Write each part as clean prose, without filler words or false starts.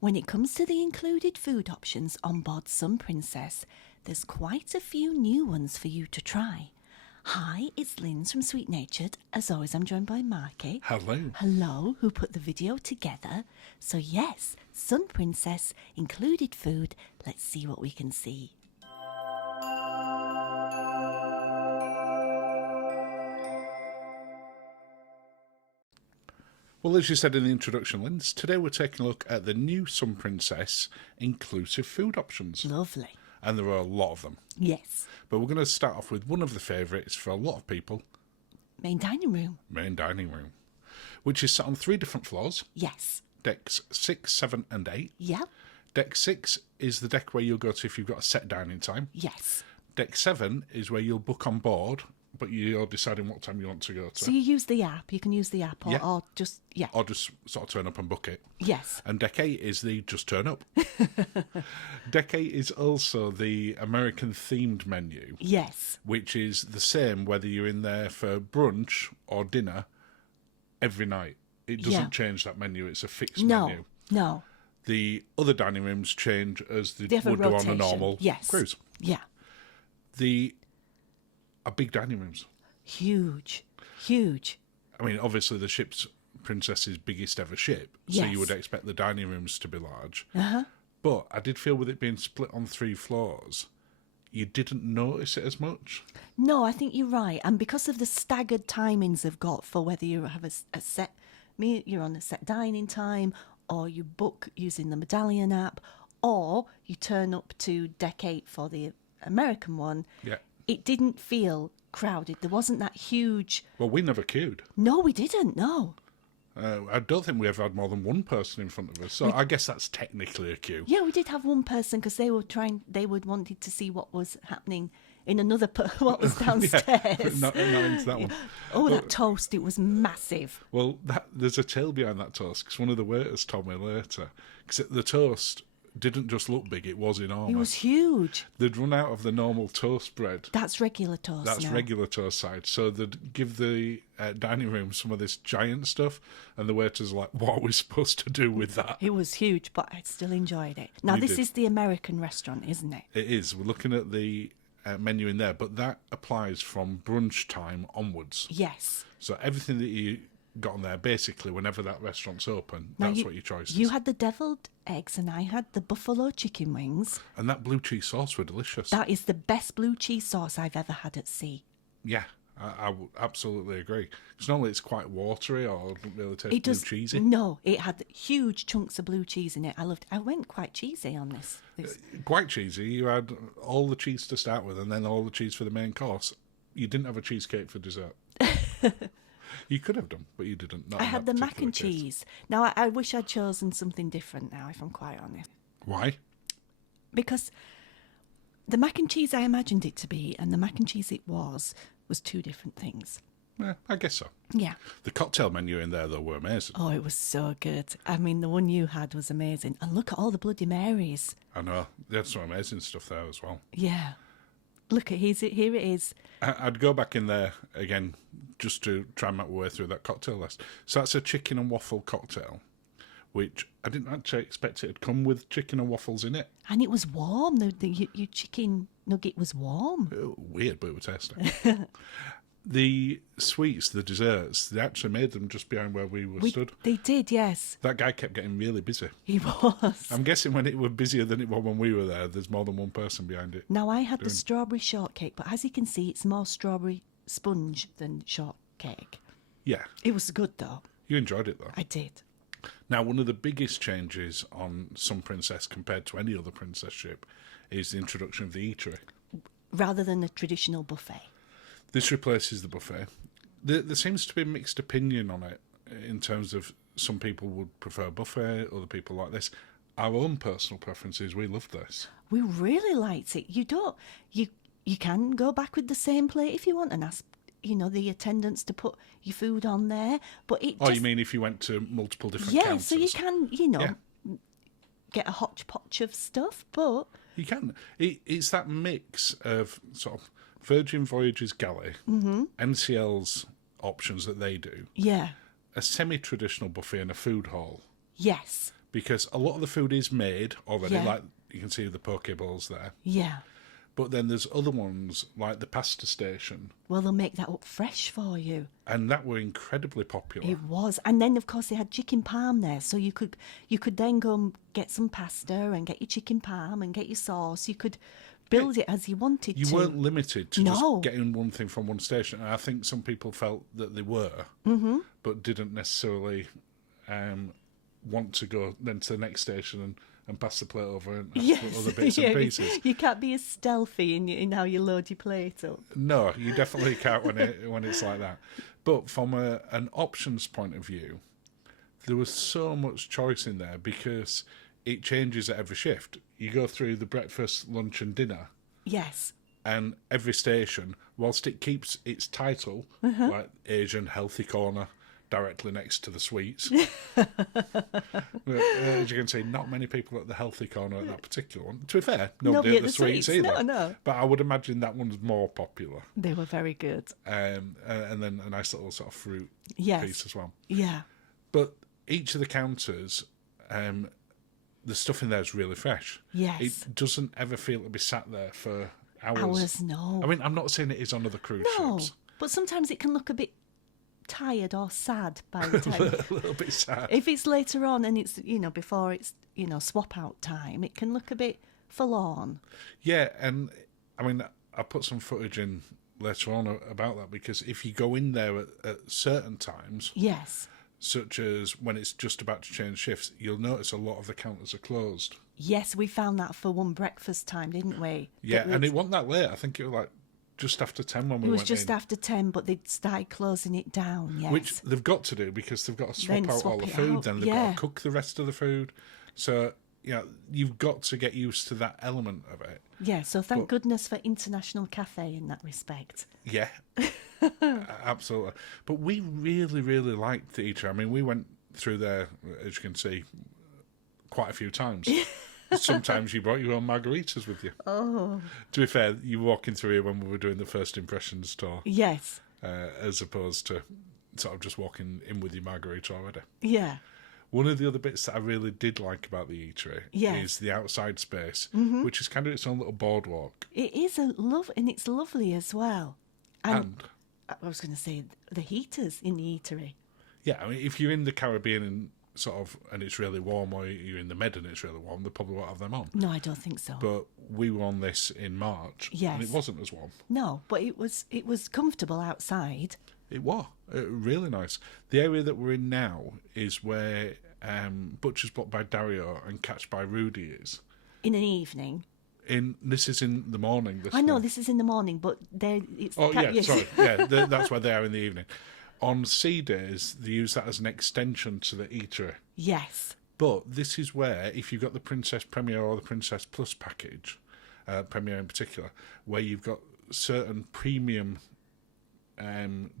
When it comes to the included food options on board Sun Princess, there's quite a few new ones for you to try. Hi, it's Linz from Sweet Natured. As always, I'm joined by Marky. Hello. Hello, who put the video together. So yes, Sun Princess, included food. Let's see what we can see. Well, as you said in the introduction, Linz, today we're taking a look at the new Sun Princess inclusive food options. Lovely. And there are a lot of them. Yes. But we're going to start off with one of the favourites for a lot of people. Main dining room. Main dining room. Which is set on 3 different floors. Yes. Decks 6, 7 and 8. Yeah. Deck 6 is the deck where you'll go to if you've got a set dining time. Yes. Deck 7 is where you'll book on board, but you're deciding what time you want to go to. So you use the app. You can use the app or just, Or just sort of turn up and book it. Yes. And Deck 8 is the just turn up. Deck 8 is also the American-themed menu. Yes. Which is the same whether you're in there for brunch or dinner every night. It doesn't change that menu. It's a fixed menu. No. The other dining rooms change as they have a would do on a rotation. normal cruise. Yeah. Are big dining rooms. Huge. I mean, obviously the ship's Princess's biggest ever ship, so you would expect the dining rooms to be large. Uh-huh. But I did feel with it being split on 3 floors, you didn't notice it as much. No, I think you're right. And because of the staggered timings they've got for whether you have a set, you're on a set dining time, or you book using the Medallion app, or you turn up to Deck 8 for the American one, it didn't feel crowded. There wasn't that huge... Well, we never queued. No, we didn't, no. I don't think we ever had more than one person in front of us, so I guess that's technically a queue. Yeah, we did have one person because they would wanted to see what was happening in another, what was downstairs. not into that one. Oh, that toast, it was massive. Well, there's a tale behind that toast, because one of the waiters told me later, because the toast didn't just look big, it was enormous. It was huge. They'd run out of the normal toast bread. That's regular toast. That's now. regular toast side. So they'd give the dining room some of this giant stuff, and the waiters were like, what are we supposed to do with that? It was huge, but I still enjoyed it. Now, this is the American restaurant, isn't it? It is. We're looking at the menu in there, but that applies from brunch time onwards. Yes. So everything that you got on there, basically, whenever that restaurant's open, that's what your choice is. You had the deviled eggs and I had the buffalo chicken wings. And that blue cheese sauce were delicious. That is the best blue cheese sauce I've ever had at sea. Yeah, I would absolutely agree. Because normally it's quite watery or doesn't really taste blue cheesy. No, it had huge chunks of blue cheese in it. I went quite cheesy on this. Quite cheesy. You had all the cheese to start with and then all the cheese for the main course. You didn't have a cheesecake for dessert. You could have done, but you didn't. I had the mac and cheese. Now, I wish I'd chosen something different now, if I'm quite honest. Why? Because the mac and cheese I imagined it to be and the mac and cheese it was 2 different things. Yeah, I guess so. Yeah. The cocktail menu in there, though, were amazing. Oh, it was so good. I mean, the one you had was amazing. And look at all the Bloody Marys. I know. They had some amazing stuff there as well. Yeah. Look, here it is. I'd go back in there again just to try and make my way through that cocktail list. So that's a chicken and waffle cocktail, which I didn't actually expect it to come with chicken and waffles in it. And it was warm. Your chicken nugget was warm. Weird, but it was tasty. The sweets, the desserts, they actually made them just behind where we stood. They did, yes. That guy kept getting really busy. He was. I'm guessing when it was busier than it was when we were there, there's more than one person behind it. Now, I had the strawberry shortcake, but as you can see, it's more strawberry sponge than shortcake. Yeah. It was good, though. You enjoyed it, though. I did. Now, one of the biggest changes on Sun Princess compared to any other princess ship is the introduction of the Eatery. Rather than a traditional buffet. This replaces the buffet. There seems to be a mixed opinion on it in terms of some people would prefer buffet, other people like this. Our own personal preferences, we love this. We really liked it. You can go back with the same plate if you want and ask, the attendants to put your food on there. But you mean if you went to multiple different counters? Yeah, so you can, get a hodgepodge of stuff, but... You can. It's that mix of sort of Virgin Voyages galley, NCL's options that they do. Yeah. A semi-traditional buffet and a food hall. Yes. because a lot of the food is made already, Yeah. like you can see the poke bowls there. Yeah. But then there's other ones, like the pasta station, Well, they'll make that up fresh for you. and that were incredibly popular. It was. And then, of course, they had chicken parm there. So you could then go and get some pasta and get your chicken parm and get your sauce. You could build it as you wanted You to. weren't limited to No. just getting one thing from one station. And I think some people felt that they were, but didn't necessarily want to go then to the next station and pass the plate over and ask for other bits and pieces. You can't be as stealthy in how you load your plate up. No, you definitely can't when it's like that. But from an options point of view, there was so much choice in there because it changes at every shift. You go through the breakfast, lunch and dinner, Yes. and every station, whilst it keeps its title, like Asian Healthy Corner, directly next to the sweets. As you can see, not many people at the healthy corner at that particular one. To be fair, nobody at the sweets either. No. But I would imagine that one's more popular. They were very good. And then a nice little sort of fruit Yes. piece as well. Yeah. But each of the counters, the stuff in there is really fresh. Yes. It doesn't ever feel to be sat there for hours. Hours, no. I mean, I'm not saying it is on other cruise No. ships. But sometimes it can look a bit tired or sad by the time. A little bit sad. If it's later on and it's, before it's, swap out time, it can look a bit forlorn. Yeah, and I mean, I put some footage in later on about that because if you go in there at certain times, Yes. such as when it's just about to change shifts, you'll notice a lot of the counters are closed. Yes, we found that for one breakfast time, didn't we? Yeah, and it wasn't that late. I think it was like just after 10 when we It was went just in. after 10, but they'd started closing it down, yes. Which they've got to do because they've got to swap Then out swap all the it food, out, then they've yeah. got to cook the rest of the food. So, you've got to get used to that element of it. Yeah, so thank goodness for International Cafe in that respect. Yeah, absolutely. But we really, really liked the Eatery. I mean, we went through there, as you can see, quite a few times. Sometimes you brought your own margaritas with you. Oh. To be fair, you were walking through here when we were doing the first impressions tour, Yes. as opposed to sort of just walking in with your margarita already. Yeah. One of the other bits that I really did like about the Eatery Yes. is the outside space, which is kind of its own little boardwalk. It is and it's lovely as well. And I was going to say the heaters in the Eatery. Yeah, I mean, if you're in the Caribbean and it's really warm, or you're in the Med and it's really warm, they probably won't have them on. No, I don't think so. But we were on this in March, Yes. and it wasn't as warm. No, but it was comfortable outside. It was really nice. The area that we're in now is where Butcher's Block by Dario and Catch by Rudy is. In an evening. This is in the morning. I know this is in the morning, but it's... Oh, yeah, yes. sorry. Yeah, that's where they are in the evening. On sea days, they use that as an extension to the Eatery. Yes. But this is where, if you've got the Princess Premier or the Princess Plus package, Premier in particular, where you've got certain premium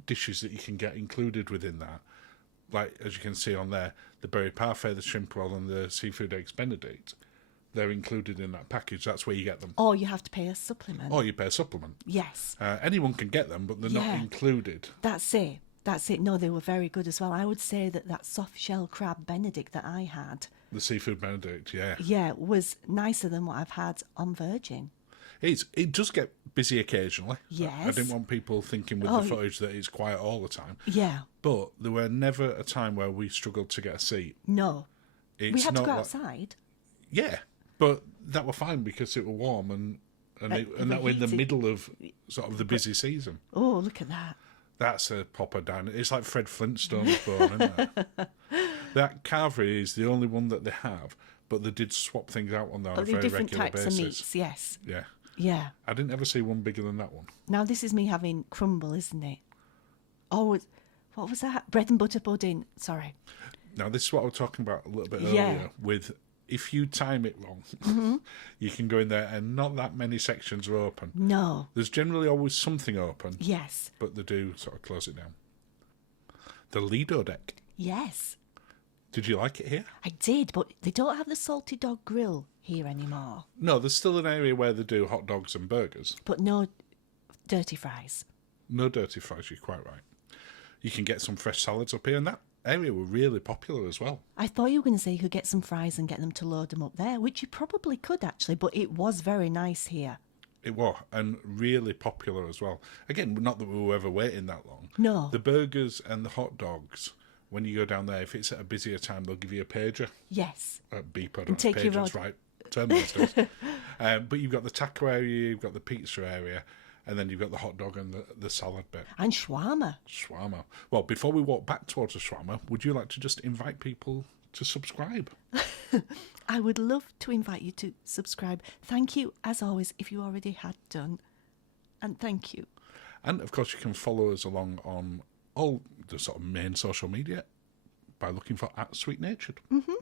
dishes that you can get included within that, like, as you can see on there, the berry parfait, the shrimp roll and the seafood eggs benedict, they're included in that package. That's where you get them. Or you have to pay a supplement. Or you pay a supplement. Yes. Anyone can get them, but they're not included. That's it. No, they were very good as well. I would say that soft shell crab Benedict that I had, The seafood benedict, yeah. yeah, was nicer than what I've had on Virgin. It does get busy occasionally. Yes. I didn't want people thinking with the footage that it's quiet all the time. Yeah. But there were never a time where we struggled to get a seat. No. It's We had to not go like- outside. Yeah, but that were fine because it were warm and that were in the heated. middle of sort of the busy season. Oh, look at that. That's a proper diner. It's like Fred Flintstone's bone, isn't it? That carvery is the only one that they have, but they did swap things out on there on But a the very different regular types basis. of meats, yes. Yeah. Yeah. I didn't ever see one bigger than that one. Now this is me having crumble, isn't it? Oh, what was that? Bread and butter pudding. Sorry. Now, this is what I was talking about a little bit Yeah. earlier with if you time it wrong, you can go in there and not that many sections are open. No. There's generally always something open, Yes. but they do sort of close it down. The Lido Deck. Yes. Did you like it here? I did, but they don't have the salty dog grill here anymore. No, there's still an area where they do hot dogs and burgers. But no dirty fries. No dirty fries, you're quite right. You can get some fresh salads up here, and that area were really popular as well. I thought you were going to say you could get some fries and get them to load them up there, which you probably could actually, but it was very nice here. It was, and really popular as well. Again, not that we were ever waiting that long. No. The burgers and the hot dogs, when you go down there, if it's at a busier time, they'll give you a pager. Yes. Beep, I don't And take know, your pager's order. right term these days. But you've got the taco area, you've got the pizza area, and then you've got the hot dog and the salad bit. And shawarma. Shawarma. Well, before we walk back towards the shawarma, would you like to just invite people to subscribe? I would love to invite you to subscribe. Thank you, as always, if you already had done. And thank you. And, of course, you can follow us along on all the sort of main social media by looking for @SweetNatured. Mm-hmm.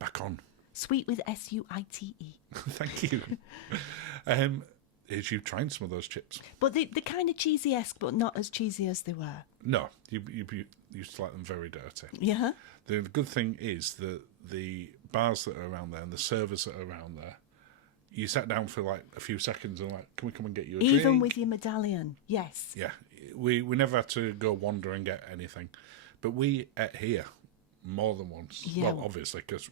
Back on. Sweet with Suite. Thank you. Is you trying some of those chips? But they're kind of cheesy-esque, but not as cheesy as they were. No, you used to like them very dirty. Yeah? The good thing is that the bars that are around there and the servers that are around there, you sat down for like a few seconds and like, can we come and get you a drink? Even with your medallion, yes. Yeah, we never had to go wander and get anything. But we ate here more than once. Yeah. Well, obviously, because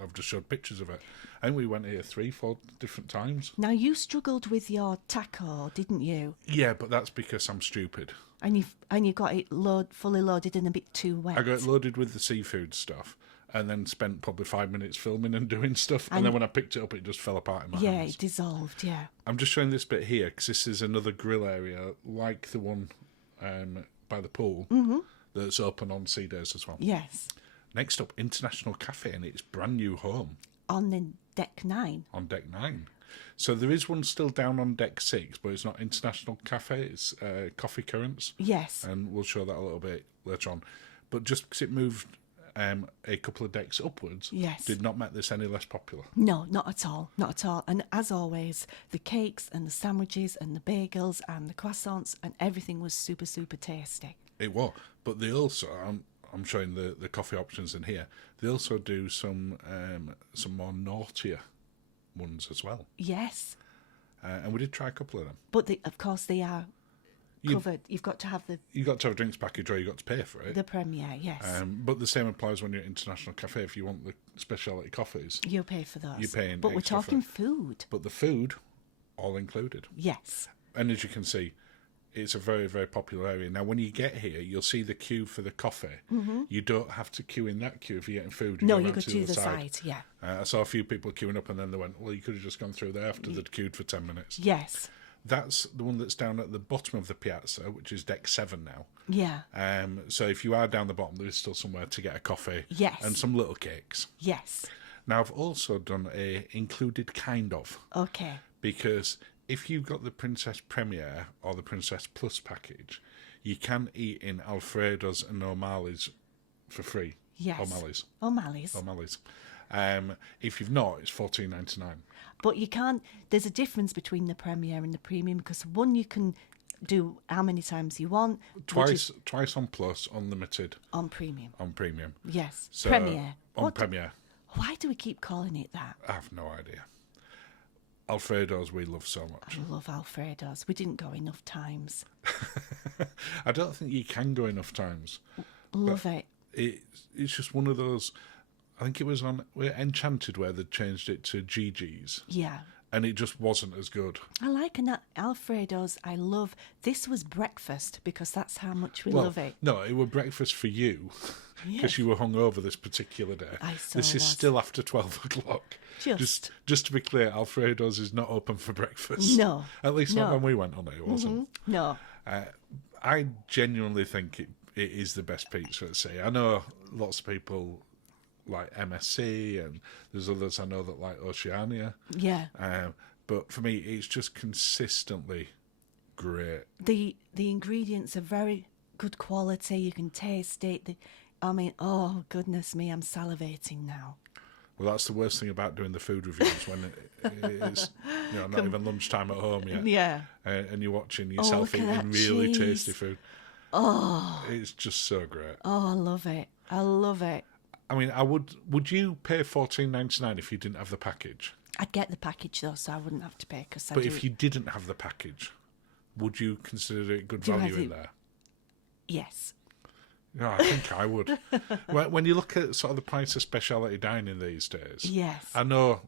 I've just showed pictures of it. I think we went here 3-4 different times. Now, you struggled with your taco, didn't you? Yeah, but that's because I'm stupid. And you got it fully loaded and a bit too wet. I got it loaded with the seafood stuff and then spent probably 5 minutes filming and doing stuff. And then when I picked it up, it just fell apart in my Yeah, hands. it dissolved, yeah. I'm just showing this bit here because this is another grill area like the one by the pool that's open on sea days as well. Yes. Next up, International Cafe and its brand new home. On the deck 9. On deck 9. So there is one still down on deck 6, but it's not International Cafe, it's Coffee Currents. Yes. And we'll show that a little bit later on. But just because it moved a couple of decks upwards, Yes. did not make this any less popular. No, not at all. Not at all. And as always, the cakes and the sandwiches and the bagels and the croissants and everything was super, super tasty. It was. But they also, I'm showing the coffee options in here, they also do some more naughtier ones as well. Yes. And we did try a couple of them. But of course they are covered. You've got to have You got to have a drinks package or you got to pay for it. the premiere, yes. But the same applies when you're at International Cafe. If you want the specialty coffees, You'll pay for those. you're paying But we're extra for talking it. food. But the food, all included. Yes. And as you can see, it's a very, very popular area. Now, when you get here, you'll see the queue for the coffee. Mm-hmm. You don't have to queue in that queue if you're getting food. No, go you round go to the side, yeah. I saw a few people queuing up and then they went, well, you could have just gone through there after they'd queued for 10 minutes. Yes. That's the one that's down at the bottom of the piazza, which is deck 7 now. Yeah. So if you are down the bottom, there is still somewhere to get a coffee. Yes. And some little cakes. Yes. Now, I've also done a included kind of, Okay. because if you've got the Princess Premier or the Princess Plus package, you can eat in Alfredo's and O'Malley's for free. Yes. O'Malley's. O'Malley's. If you've not, it's $14.99. But you can't, there's a difference between the Premier and the Premium because one you can do how many times you want. which is Twice on Plus, unlimited on Premium. on Premium. Yes. So, Premier. On What- Premier. Why do we keep calling it that? I have no idea. Alfredo's we love so much. I love Alfredo's. We didn't go enough times. I don't think you can go enough times. Love it. It's just one of those. I think it was on Enchanted where they changed it to GG's, Yeah. and it just wasn't as good. I like an Alfredo's. I love. This was breakfast because that's how much we love it. No, it was breakfast for you because Yes. you were hungover this particular day. I so This is was. still after 12 o'clock. Just to be clear, Alfredo's is not open for breakfast. No. At least not No. when we went on it, it wasn't. No. I genuinely think it is the best pizza at sea. I know lots of people like MSC, and there's others I know that like Oceania. Yeah. But for me, it's just consistently great. The ingredients are very good quality. You can taste it. Oh goodness me, I'm salivating now. Well, that's the worst thing about doing the food reviews when it's not even lunchtime at home yet. Yeah. And you're watching yourself look at eating that really cheese. tasty food. Oh, it's just so great. Oh, I love it. I love it. I mean, would you pay $14.99 if you didn't have the package? I'd get the package though, so I wouldn't have to pay because I But do. if you didn't have the package, would you consider it good Do I value in do- there? Yes. No, I think I would. When you look at sort of the price of specialty dining these days, Yes. I know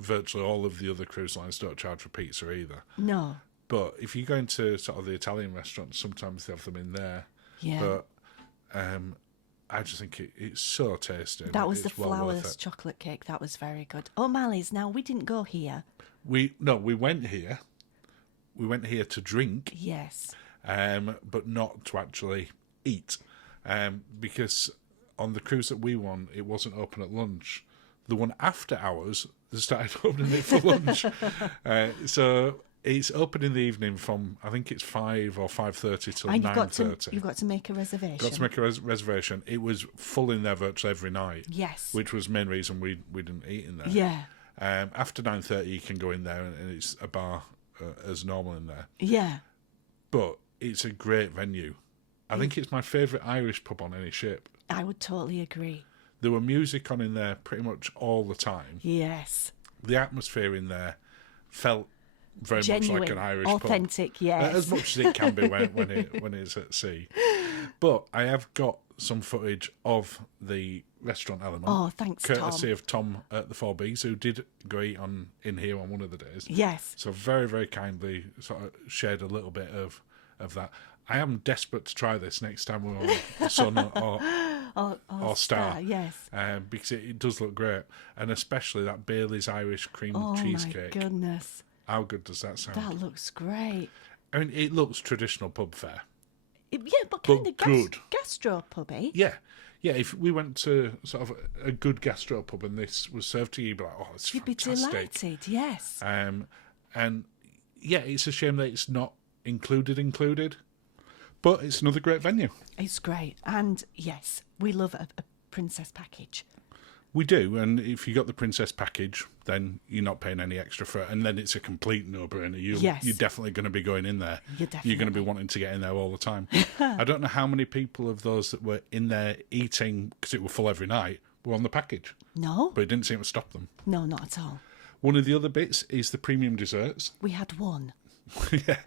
virtually all of the other cruise lines don't charge for pizza either. No. But if you go into sort of the Italian restaurants, sometimes they have them in there. Yeah. But I just think it's so tasty. That was the it's well worth flowers it. chocolate cake. That was very good. O'Malley's. Now, we didn't go here. We went here. We went here to drink, Yes. but not to actually eat. Because on the cruise that we won, it wasn't open at lunch. The one after hours, they started opening it for lunch. So it's open in the evening from, I think it's 5 or 5:30 till And 9:30. you've got to make a reservation. Got to make a reservation. It was full in there virtually every night. Yes. Which was the main reason we didn't eat in there. Yeah. After 9:30, you can go in there and it's a bar as normal in there. Yeah. But it's a great venue. I think it's my favourite Irish pub on any ship. I would totally agree. There were music on in there pretty much all the time. Yes. The atmosphere in there felt very Genuine, much like an Irish authentic, pub. yes. As much as it can be when it's at sea. But I have got some footage of the restaurant element. Oh, thanks, courtesy Tom. of Tom at the 4Bs, who did go eat in here on one of the days. Yes. So very, very kindly sort of shared a little bit of that. I am desperate to try this next time we're on Sun or Star. Yes. Because it does look great. And especially that Bailey's Irish cream Oh, cheesecake. my goodness. How good does that sound? That looks great. I mean, it looks traditional pub fare. Yeah, but kind of good. Gastro pub, eh? Yeah. Yeah, if we went to sort of a good gastro pub and this was served to you, you'd be like, oh, it's You'd fantastic. be delighted, yes. And yeah, it's a shame that it's not included. But it's another great venue. It's great. And yes, we love a princess package. We do, and if you got the princess package, then you're not paying any extra for it, and then it's a complete no-brainer. Yes. You're definitely going to be going in there. You're going to be wanting to get in there all the time. I don't know how many people of those that were in there eating, because it was full every night, were on the package, No? but it didn't seem to stop them. No, not at all. One of the other bits is the premium desserts. We had one. Yeah.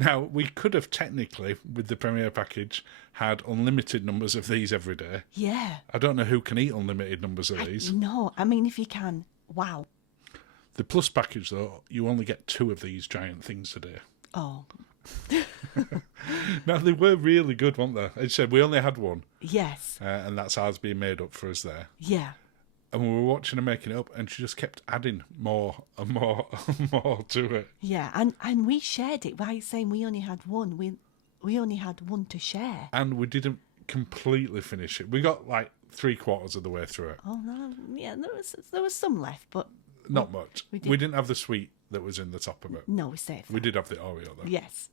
Now, we could have technically, with the Premier package, had unlimited numbers of these every day. Yeah. I don't know who can eat unlimited numbers of these. No, I mean, if you can, wow. The Plus package, though, you only get 2 of these giant things a day. Oh, Now, they were really good, weren't they? As I said, we only had one, yes. and that's ours being made up for us there. Yeah. And we were watching her making it up, and she just kept adding more and more and more to it. Yeah, and we shared it by saying we only had one. We only had one to share. And we didn't completely finish it. We got like 3/4 of the way through it. Oh no, yeah, there was some left, but Not much. we We didn't have the sweet that was in the top of it. no, we're safe. We did have the Oreo, though. Yes.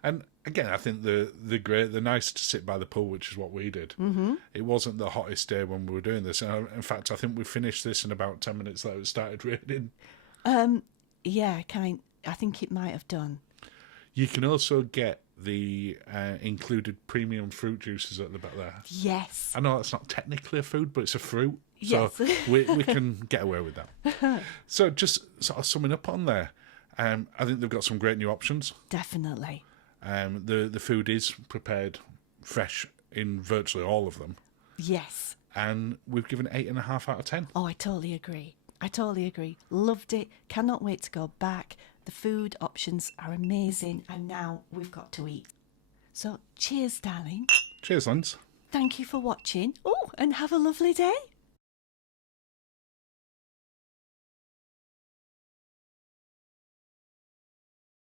And again, I think they're great. They're nice to sit by the pool, which is what we did. Mm-hmm. It wasn't the hottest day when we were doing this. And in fact, I think we finished this in about 10 minutes later. It started raining. Yeah, I think it might have done. You can also get the included premium fruit juices at the back there. Yes. I know that's not technically a food, but it's a fruit. Yes. So we can get away with that. So just sort of summing up on there, I think they've got some great new options. Definitely. The food is prepared fresh in virtually all of them. Yes. And we've given 8.5 out of 10. Oh, I totally agree. Loved it. Cannot wait to go back. The food options are amazing. And now we've got to eat. So cheers, darling. Cheers, Lance. Thank you for watching. Oh, and have a lovely day.